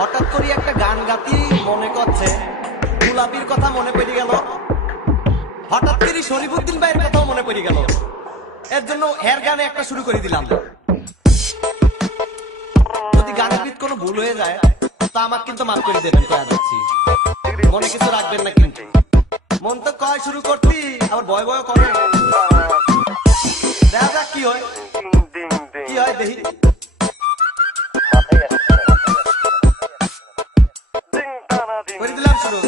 হঠাৎ করে একটা গান গাতি মনে করছে গোলাপির কথা মনে পড়ে গেল, হঠাৎ করে শরীফুদ্দিন ভাইয়ের কথাও মনে পড়ে গেল। এর জন্য এর গানে একটা শুরু করে দিলাম। যদি গানের ভিত কোনো ভুল হয়ে যায় তা আমাকে কিন্তু মাফ করে দেবেন, কয়া যাচ্ছি, মনে কিছু রাখবেন না কিন্তু। মন তো কয় শুরু করতি, আবার ভয় ভয় করে। দেখা যাক কি হয়, কি হয় দেখি। করে দিলাম শুরু।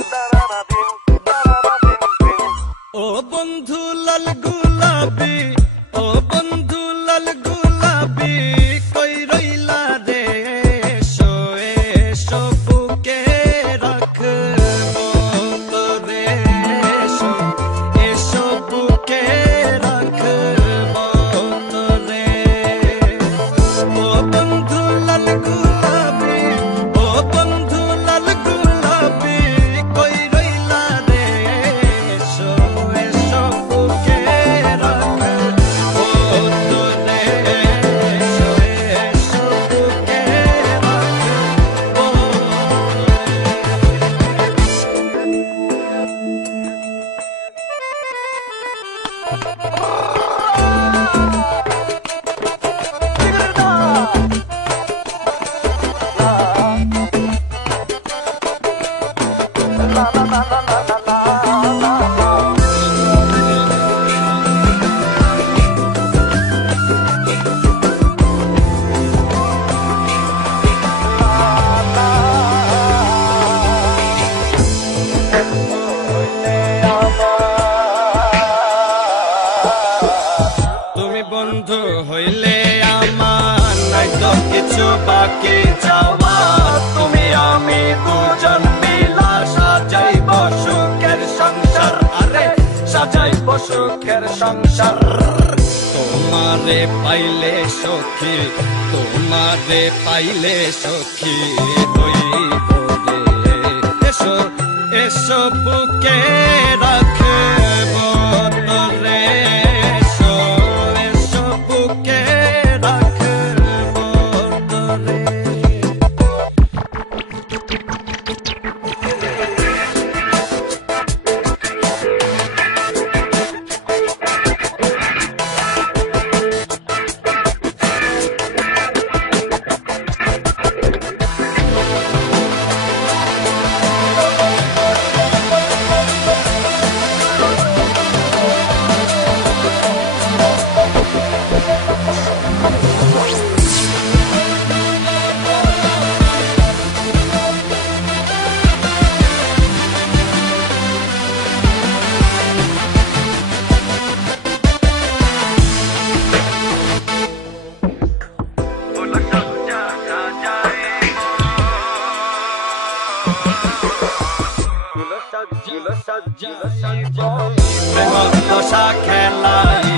ও বন্ধু লাল গুলাবি, ও বন্ধু লাল গুলাবি, কই রইলা রে, এসো এসো বুকে রাখবো তোরে, এসো এসো বুকে রাখবো তোরে। ও বন্ধু লাল গুলাবি, ও বন্ধু লাল গুলাবি, কই রইলা রে, এসো এসো বুকে রাখবো তোরে, এসো এসো বুকে রাখবো। তুমি বন্ধু হইলে আমার নাই তো কিছু বাকি যাওয়া, তুমি আমি দুজন মিলা সাজাইব সুখের সংসার, আরে সাজাইব সুখের সংসার। তোমারে পাইলে সখী, তোমারে পাইলে সখী হইব রে, এসো এসো বুকে রাখব তোরে, এসো এসো বুকে রাখব তোরে। প্রেম দশা খেলায়